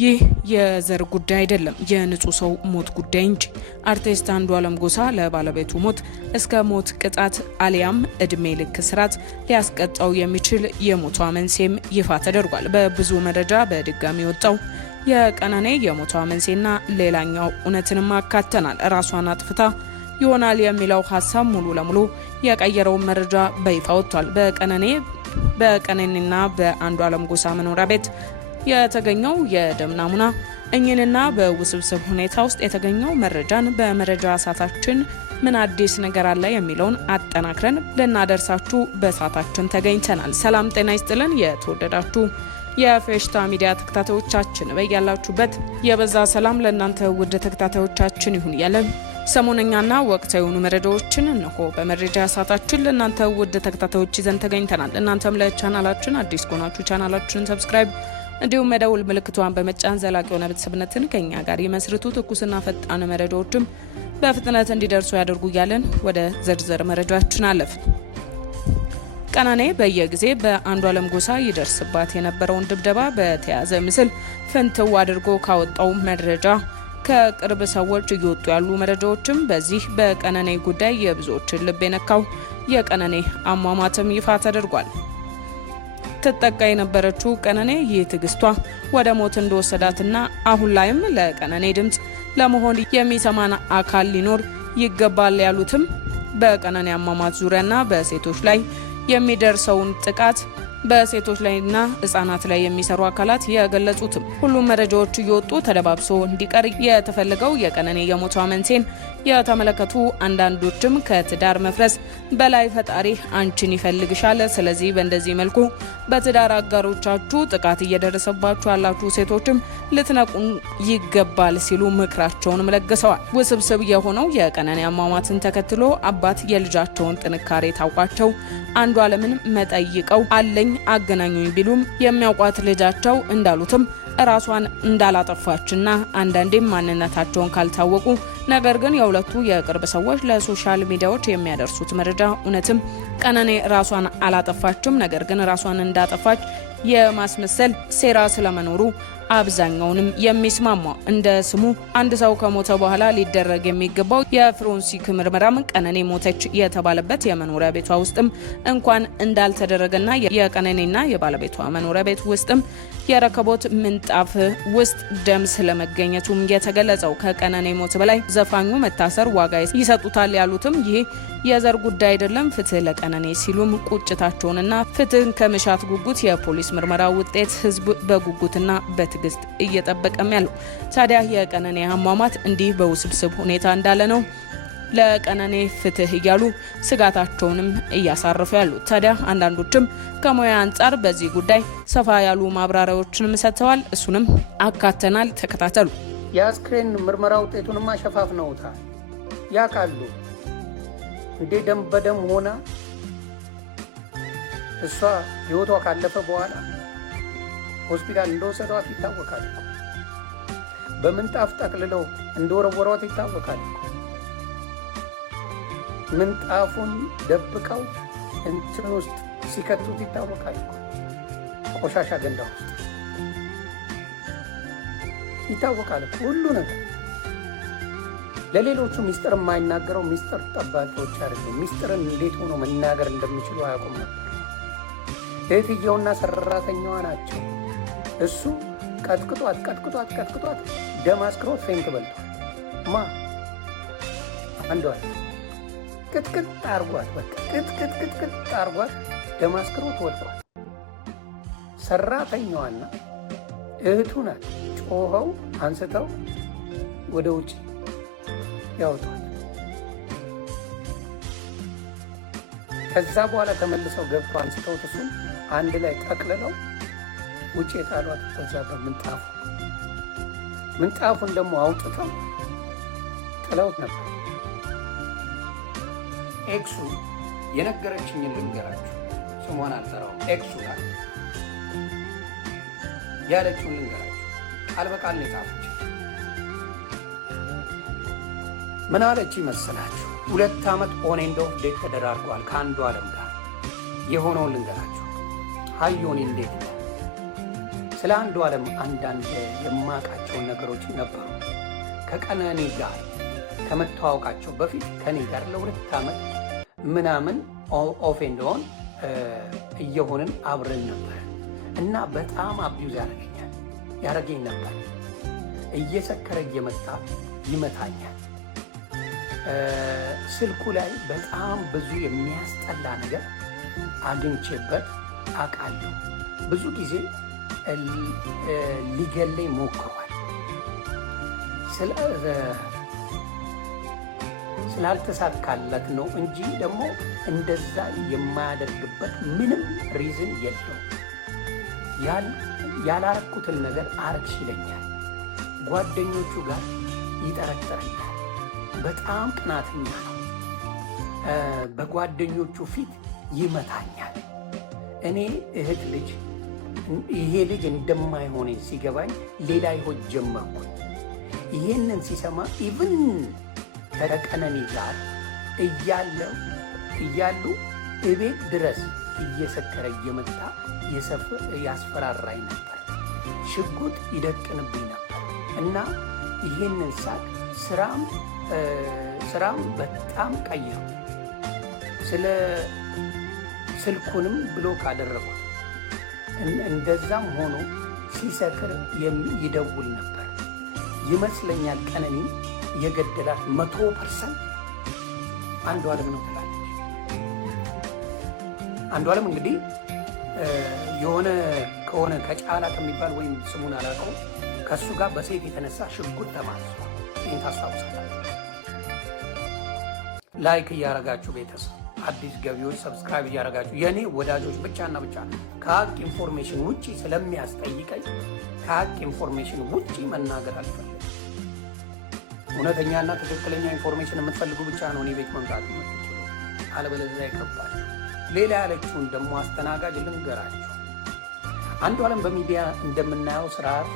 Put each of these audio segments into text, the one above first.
ይህ የዘር ጉዳይ አይደለም፣ የንጹህ ሰው ሞት ጉዳይ እንጂ። አርቲስት አንዱዓለም ጎሳ ለባለቤቱ ሞት እስከ ሞት ቅጣት አሊያም እድሜ ልክ እስራት ሊያስቀጣው የሚችል የሞቷ መንስኤም ይፋ ተደርጓል። በብዙ መረጃ በድጋሚ ወጣው የቀነኔ የሞቷ መንስኤና ሌላኛው እውነትንም አካተናል። ራሷን አጥፍታ ይሆናል የሚለው ሀሳብ ሙሉ ለሙሉ የቀየረውን መረጃ በይፋ ወጥቷል። በቀነኔና በአንዱዓለም ጎሳ መኖሪያ ቤት የተገኘው የደም ናሙና እኚህንና በውስብስብ ሁኔታ ውስጥ የተገኘው መረጃን በመረጃ ሰዓታችን ምን አዲስ ነገር አለ የሚለውን አጠናክረን ልናደርሳችሁ በሰዓታችን ተገኝተናል። ሰላም ጤና ይስጥልን። የተወደዳችሁ የፌሽታ ሚዲያ ተከታታዮቻችን በያላችሁበት የበዛ ሰላም ለእናንተ ውድ ተከታታዮቻችን ይሁን ያለን ሰሞነኛና ወቅታዊ የሆኑ መረጃዎችን እነሆ በመረጃ ሰዓታችን ለእናንተ ውድ ተከታታዮች ይዘን ተገኝተናል። እናንተም ለቻናላችን አዲስ ከሆናችሁ ቻናላችንን ሰብስክራይብ እንዲሁም የደውል ምልክቷን በመጫን ዘላቂ የሆነ ቤተሰብነትን ከኛ ጋር ይመስርቱ። ትኩስና ፈጣን መረጃዎችም በፍጥነት እንዲደርሱ ያደርጉ እያለን ወደ ዝርዝር መረጃችን አለፍን። ቀነኔ በየጊዜ በአንዱዓለም ጎሳ ይደርስባት የነበረውን ድብደባ በተያዘ ምስል ፍንትው አድርጎ ካወጣው መረጃ ከቅርብ ሰዎች እየወጡ ያሉ መረጃዎችም በዚህ በቀነኔ ጉዳይ የብዙዎችን ልብ የነካው የቀነኔ አሟሟትም ይፋ ተደርጓል። ትጠቃ የነበረችው ቀነኔ ይህ ትግስቷ ወደ ሞት እንደወሰዳትና አሁን ላይም ለቀነኔ ድምጽ ለመሆን የሚሰማን አካል ሊኖር ይገባል ያሉትም በቀነኔ አሟሟት ዙሪያና በሴቶች ላይ የሚደርሰውን ጥቃት በሴቶች ላይና ህጻናት ላይ የሚሰሩ አካላት የገለጹትም ሁሉም መረጃዎች እየወጡ ተደባብሶ እንዲቀር የተፈለገው የቀነኔ የሞቷ መንስኤን የተመለከቱ አንዳንዶችም ከትዳር መፍረስ በላይ ፈጣሪ አንቺን ይፈልግሻል፣ ስለዚህ በእንደዚህ መልኩ በትዳር አጋሮቻችሁ ጥቃት እየደረሰባችሁ ያላችሁ ሴቶችም ልትነቁ ይገባል ሲሉ ምክራቸውንም ለግሰዋል። ውስብስብ የሆነው የቀነኔ አሟሟትን ተከትሎ አባት የልጃቸውን ጥንካሬ ታውቋቸው አንዱዓለምን መጠይቀው አለኝ አገናኙኝ ቢሉም የሚያውቋት ልጃቸው እንዳሉትም ራሷን እንዳላጠፋችና አንዳንዴም ማንነታቸውን ካልታወቁ ነገር ግን የሁለቱ የቅርብ ሰዎች ለሶሻል ሚዲያዎች የሚያደርሱት መረጃ እውነትም ቀነኔ ራሷን አላጠፋችም፣ ነገር ግን ራሷን እንዳጠፋች የማስመሰል ሴራ ስለመኖሩ አብዛኛውንም የሚስማማ እንደ ስሙ አንድ ሰው ከሞተ በኋላ ሊደረግ የሚገባው የፎረንሲክ ምርመራም ቀነኔ ሞተች የተባለበት የመኖሪያ ቤቷ ውስጥም እንኳን እንዳልተደረገና የቀነኔና የባለቤቷ መኖሪያ ቤት ውስጥም የረከቦት ምንጣፍ ውስጥ ደም ስለመገኘቱም የተገለጸው ከቀነኔ ሞት በላይ ዘፋኙ መታሰር ዋጋ ይሰጡታል ያሉትም ይህ የዘር ጉዳይ አይደለም፣ ፍትህ ለቀነኔ ሲሉም ቁጭታቸውንና ፍትህን ከመሻት ጉጉት የፖሊስ ምርመራ ውጤት ህዝብ በጉጉትና በትግስት እየጠበቀም ያለው ታዲያ የቀነኔ አሟሟት እንዲህ በውስብስብ ሁኔታ እንዳለ ነው ለቀነኔ ፍትህ እያሉ ስጋታቸውንም እያሳረፉ ያሉት። ታዲያ አንዳንዶችም ከሙያ አንጻር በዚህ ጉዳይ ሰፋ ያሉ ማብራሪያዎችንም ሰጥተዋል። እሱንም አካተናል፣ ተከታተሉ። የአስክሬን ምርመራ ውጤቱንማ ሸፋፍነውታል። ያውቃሉ እንዴ ደም በደም ሆና እሷ ህይወቷ ካለፈ በኋላ ሆስፒታል እንደወሰዷት ይታወቃል። በምንጣፍ ጠቅልለው እንደወረወሯት ይታወቃል። ምንጣፉን ደብቀው እንትን ውስጥ ሲከቱት ይታወቃል። ቆሻሻ ገንዳ ውስጥ ይታወቃል ሁሉ ነገር። ለሌሎቹ ሚስጥር የማይናገረው ሚስጥር ጠባቂዎች አይደሉም። ሚስጥርን እንዴት ሆኖ መናገር እንደሚችሉ አያውቁም ነበር። እህትየውና ሰራተኛዋ ናቸው። እሱ ቀጥቅጧት ደም አስክሮት ፌንት በልቷል። አንዱዓለም ቅጥቅጥ አርጓት፣ በቃ ቅጥቅጥ አርጓት ደም አስክሮት ወልቷል። ሰራተኛዋና እህቱ ናት ጮኸው አንስተው ወደ ውጭ ያወጧል። ከዛ በኋላ ተመልሰው ገብቶ አንስተው እሱን አንድ ላይ ጠቅልለው ውጭ የጣሏት። በዛ ምንጣፉን ደግሞ አውጥተው ጥለውት ነበር። ኤክሱ የነገረችኝን ልንገራችሁ፣ ስሟን አልጠራውም። ኤክሱ ናት ያለችውን ልንገራችሁ። ቃል በቃል ነው የጻፈች። ምን አለች ይመስላችሁ? 2 ዓመት ኦን ኤንድ ኦፍ ዴት ተደራርጓል ከአንዱዓለም ጋር። የሆነውን ልንገራችሁ። ሀዮኔ እንዴት ነው ስለ አንዱዓለም አንዳንድ የማውቃቸውን ነገሮች ነበሩ። ከቀነኒ ጋር ከመተዋወቃቸው በፊት ከኔ ጋር ለ2 ዓመት ምናምን ኦፍ ኤንድ ኦን እየሆንን አብረን ነበር እና በጣም አቢዩዝ ያደረገኝ ነበር። እየሰከረ እየመጣ ይመታኛል። ስልኩ ላይ በጣም ብዙ የሚያስጠላ ነገር አግኝቼበት አውቃለሁ። ብዙ ጊዜ ሊገለኝ ሞክሯል። ስላልተሳካለት ነው እንጂ ደግሞ እንደዛ የማያደርግበት ምንም ሪዝን የለው። ያላረኩትን ነገር አረግሽ ይለኛል። ጓደኞቹ ጋር ይጠረጥረኛል። በጣም ቅናተኛ ነው። በጓደኞቹ ፊት ይመታኛል። እኔ እህት ልጅ ይሄ ልጅ እንደማይሆነኝ ሲገባኝ ሌላ ይሆን ጀመርኩኝ። ይሄንን ሲሰማ ኢቭን ከቀነኒ ጋር እያሉ እቤት ድረስ እየሰከረ እየመጣ ያስፈራራኝ ነበር። ሽጉጥ ይደቅንብኝ ነበር እና ይሄንን ሳቅ ስራም በጣም ቀየሩ። ስለ ስልኩንም ብሎክ አደረጉት። እንደዛም ሆኖ ሲሰክር ይደውል ነበር። ይመስለኛል ቀነኒ የገደላት 100% አንዱዓለም ነው ትላለች። አንዱዓለም እንግዲህ የሆነ ከሆነ ከጫላ ከሚባል ወይም ስሙን አላውቀውም ከእሱ ጋር በሴት የተነሳ ሽጉጥ ተማዝዟል። ይህን ታስታውሳላችሁ። ላይክ እያረጋችሁ ቤተሰብ አዲስ ገቢዎች ሰብስክራይብ እያረጋችሁ የእኔ ወዳጆች ብቻና ብቻ ከሀቅ ኢንፎርሜሽን ውጪ ስለሚያስጠይቀኝ ከሀቅ ኢንፎርሜሽን ውጪ መናገር አልፈልግም። እውነተኛና ትክክለኛ ኢንፎርሜሽን የምትፈልጉ ብቻ ነው እኔ ቤት መምጣት የምትችሉ፣ አለበለዚያ ይከባል። ሌላ ያለችውን ደግሞ አስተናጋጅ ልንገራችሁ። አንዱዓለም በሚዲያ እንደምናየው ስርዓት።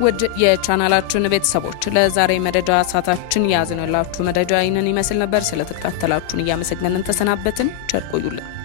ውድ የቻናላችን ቤተሰቦች ለዛሬ መረጃ ሰዓታችን ያዝንላችሁ መረጃ ይህንን ይመስል ነበር። ስለተከታተላችሁን እያመሰገንን ተሰናበትን። ቸር ቆዩልን።